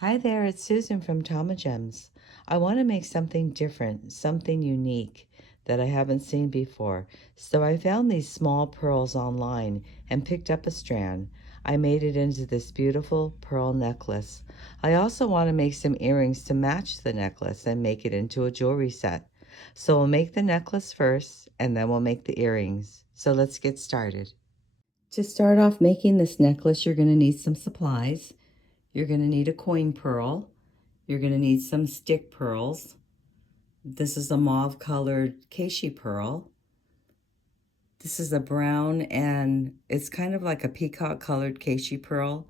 Hi there, it's Susan from Tamagems. I want to make something different, something unique that I haven't seen before. So I found these small pearls online and picked up a strand. I made it into this beautiful pearl necklace. I also want to make some earrings to match the necklace and make it into a jewelry set. So we'll make the necklace first and then we'll make the earrings. So let's get started. To start off making this necklace, you're going to need some supplies. You're going to need a coin pearl. You're going to need some stick pearls. This is a mauve colored keshi pearl. This is a brown and it's kind of like a peacock colored keshi pearl.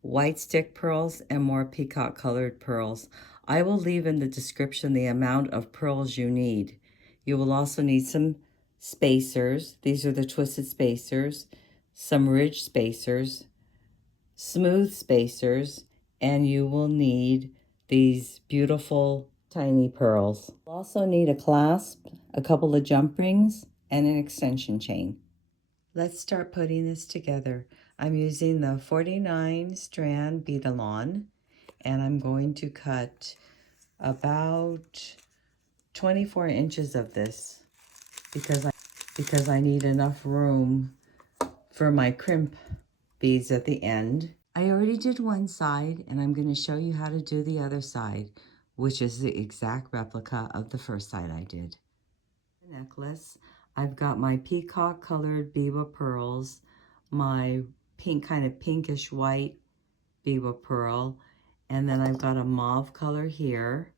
White stick pearls and more peacock colored pearls. I will leave in the description the amount of pearls you need. You will also need some spacers. These are the twisted spacers, some ridge spacers, smooth spacers, and you will need these beautiful tiny pearls. You'll also need a clasp, a couple of jump rings, and an extension chain. Let's start putting this together. I'm using the 49 strand beadalon, and I'm going to cut about 24 inches of this because I need enough room for my crimp beads at the end. I already did one side and I'm going to show you how to do the other side, which is the exact replica of the first side I did. The necklace, I've got my peacock colored biwa pearls, my pink, kind of pinkish white biwa pearl, and then I've got a mauve color here,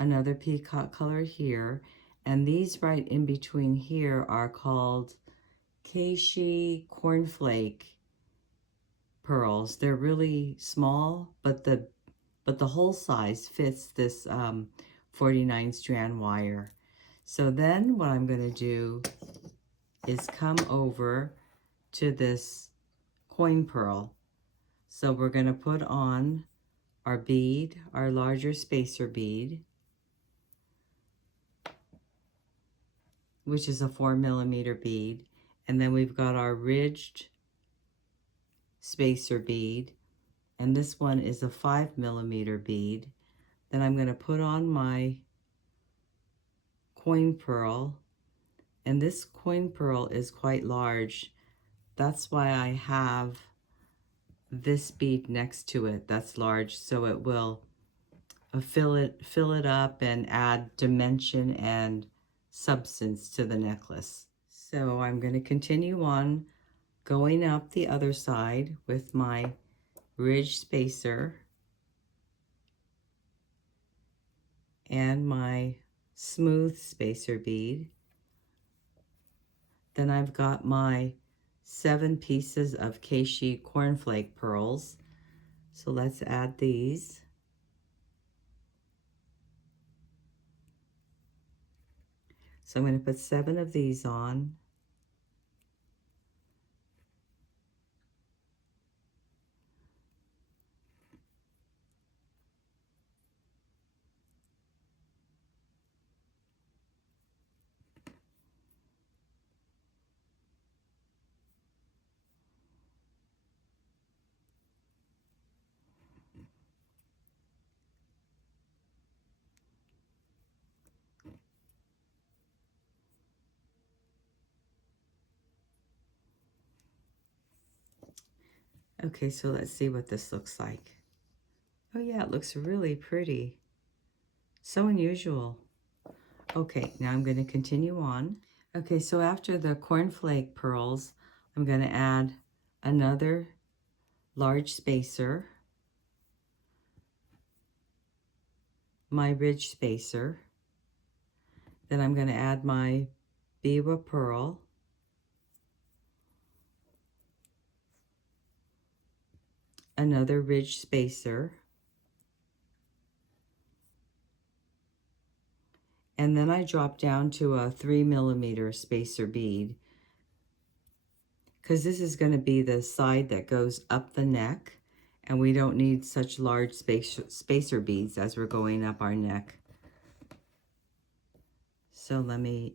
another peacock color here, and these right in between here are called keshi cornflake pearls. They're really small, but the whole size fits this 49 strand wire. So then what I'm going to do is come over to this coin pearl. So we're going to put on our bead, our larger spacer bead, which is a 4mm bead, and then we've got our ridged spacer bead, and this one is a 5mm bead. Then I'm going to put on my coin pearl, and this coin pearl is quite large. That's why I have this bead next to it that's large, so it will fill it up and add dimension and substance to the necklace. So I'm going to continue on going up the other side with my ridge spacer and my smooth spacer bead. Then I've got my 7 pieces of keshi cornflake pearls. So let's add these. So I'm going to put 7 of these on. Okay, so let's see what this looks like. Oh yeah, it looks really pretty. So unusual. Okay, now I'm going to continue on. Okay, so after the cornflake pearls, I'm going to add another large spacer, my ridge spacer. Then I'm going to add my biwa pearl, another ridge spacer, and then I drop down to a 3mm spacer bead because this is going to be the side that goes up the neck, and we don't need such large spacer beads as we're going up our neck. So let me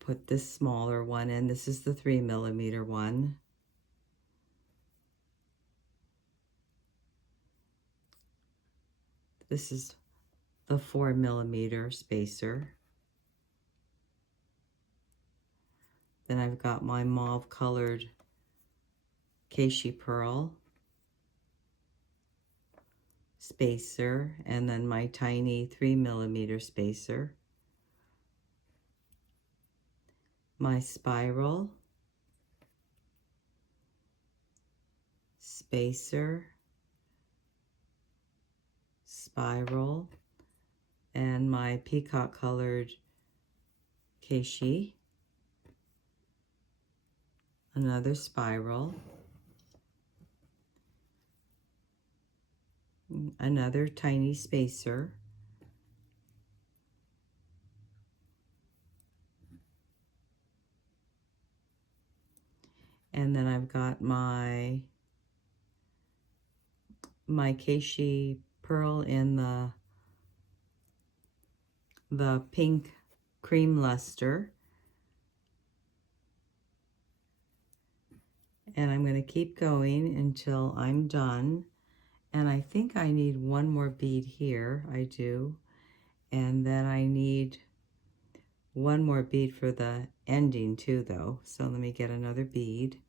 put this smaller one in. This is the 3mm one. This is the 4mm spacer. Then I've got my mauve colored keshi pearl spacer, and then my tiny 3mm spacer, my spiral, spacer, spiral, and my peacock colored keshi, another spiral, another tiny spacer, and then I've got my keshi pearl in the pink cream luster, and I'm going to keep going until I'm done. And I think I need one more bead here. I do. And then I need one more bead for the ending too, though. So let me get another bead.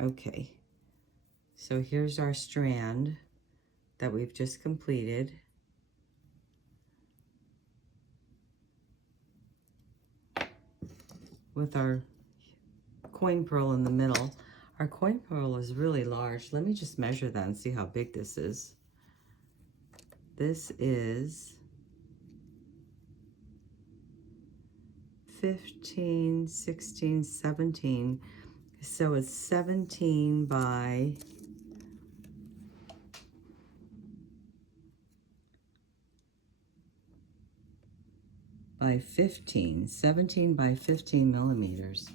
Okay. So here's our strand that we've just completed. With our coin pearl in the middle. Our coin pearl is really large. Let me just measure that and see how big this is. This is 15, 16, 17. So it's 17 by 15, 17 by 15 millimeters.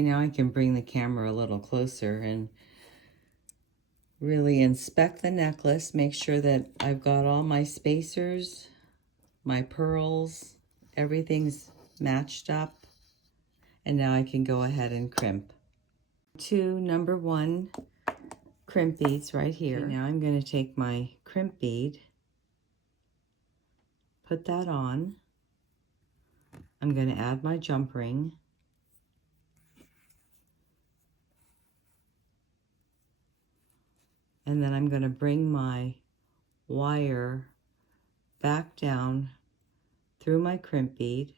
Now I can bring the camera a little closer and really inspect the necklace, make sure that I've got all my spacers, my pearls, everything's matched up. And now I can go ahead and crimp. Two number 1 crimp beads right here. Okay, now I'm going to take my crimp bead, put that on. I'm going to add my jump ring. And then I'm going to bring my wire back down through my crimp bead.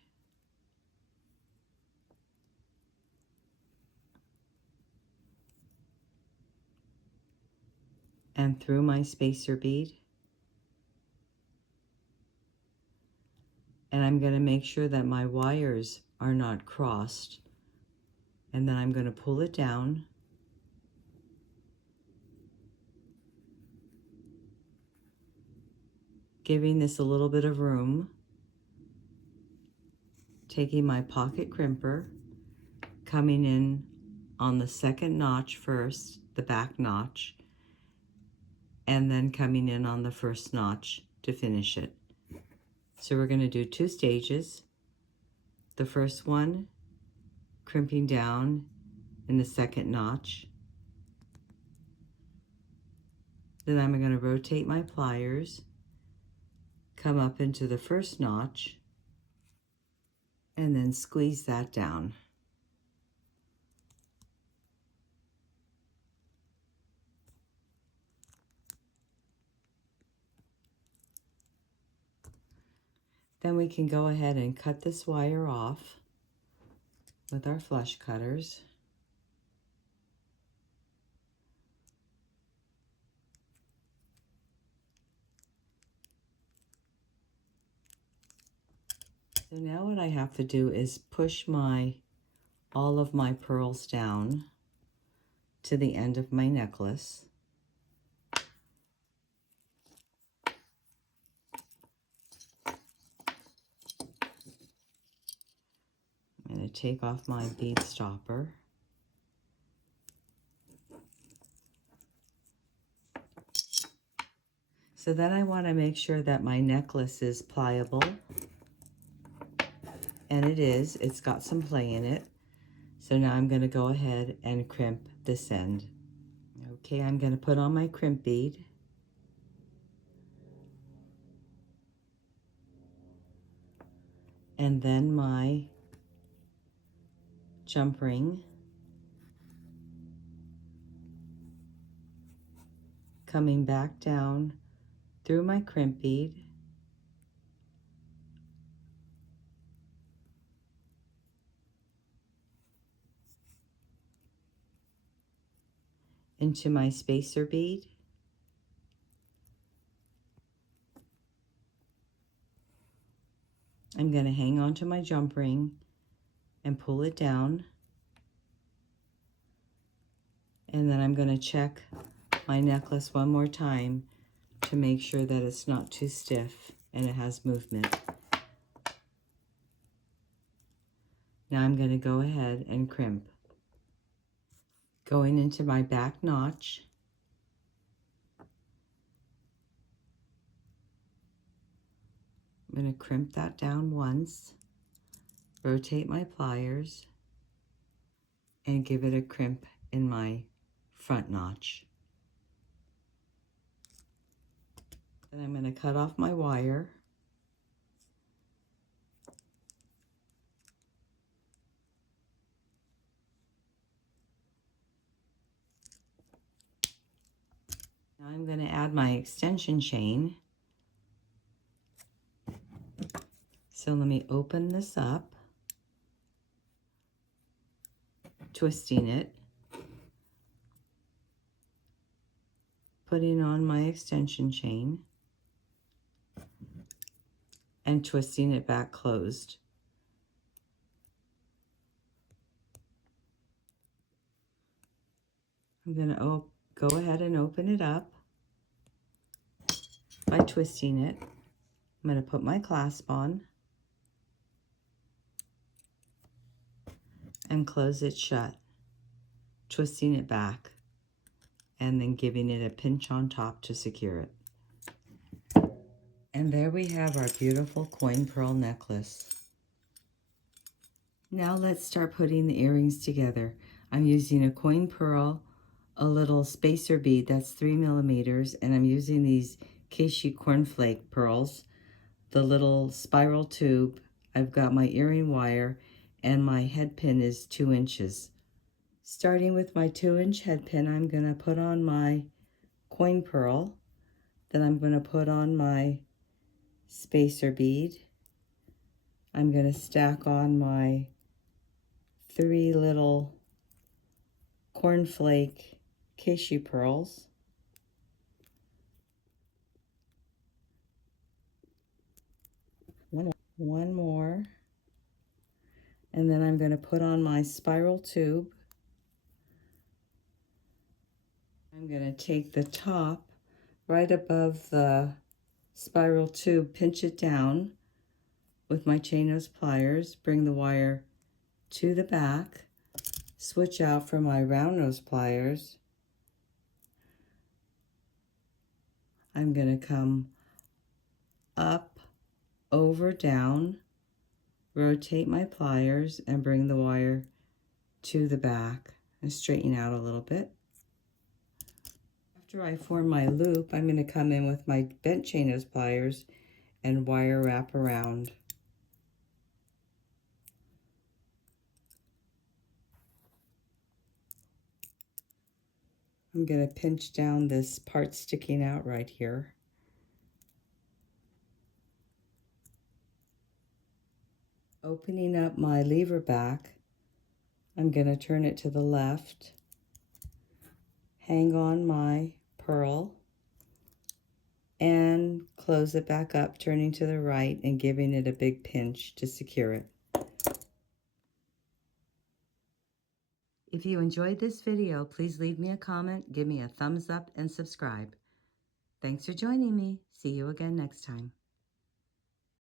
And through my spacer bead. And I'm going to make sure that my wires are not crossed. And then I'm going to pull it down. Giving this a little bit of room. Taking my pocket crimper, coming in on the second notch first, the back notch, and then coming in on the first notch to finish it. So we're going to do 2 stages. The first one, crimping down in the second notch. Then I'm going to rotate my pliers, come up into the first notch, and then squeeze that down. Then we can go ahead and cut this wire off with our flush cutters. So now what I have to do is push all of my pearls down to the end of my necklace. I'm going to take off my bead stopper. So then I want to make sure that my necklace is pliable. And it is. It's got some play in it. So now I'm going to go ahead and crimp this end. Okay, I'm going to put on my crimp bead. And then my jump ring. Coming back down through my crimp bead. Into my spacer bead. I'm going to hang on to my jump ring and pull it down. And then I'm going to check my necklace one more time to make sure that it's not too stiff and it has movement. Now I'm going to go ahead and crimp. Going into my back notch. I'm going to crimp that down once, rotate my pliers, and give it a crimp in my front notch. Then I'm going to cut off my wire. Now I'm going to add my extension chain. So let me open this up, twisting it, putting on my extension chain, and twisting it back closed. I'm going to go ahead and open it up by twisting it. I'm going to put my clasp on and close it shut, twisting it back, and then giving it a pinch on top to secure it. And there we have our beautiful coin pearl necklace. Now let's start putting the earrings together. I'm using a coin pearl, a little spacer bead that's 3 millimeters, and I'm using these keshi cornflake pearls, the little spiral tube. I've got my earring wire, and my head pin is 2 inches. Starting with my 2-inch head pin, I'm going to put on my coin pearl, then I'm going to put on my spacer bead. I'm going to stack on my 3 little cornflake keshi pearls. One more. And then I'm going to put on my spiral tube. I'm going to take the top right above the spiral tube, pinch it down with my chain nose pliers, bring the wire to the back, switch out for my round nose pliers. I'm going to come up, over, down, rotate my pliers, and bring the wire to the back and straighten out a little bit. After I form my loop, I'm going to come in with my bent chain nose pliers and wire wrap around. I'm going to pinch down this part sticking out right here. Opening up my lever back, I'm going to turn it to the left, hang on my pearl, and close it back up, turning to the right and giving it a big pinch to secure it. If you enjoyed this video, please leave me a comment, give me a thumbs up, and subscribe. Thanks for joining me. See you again next time.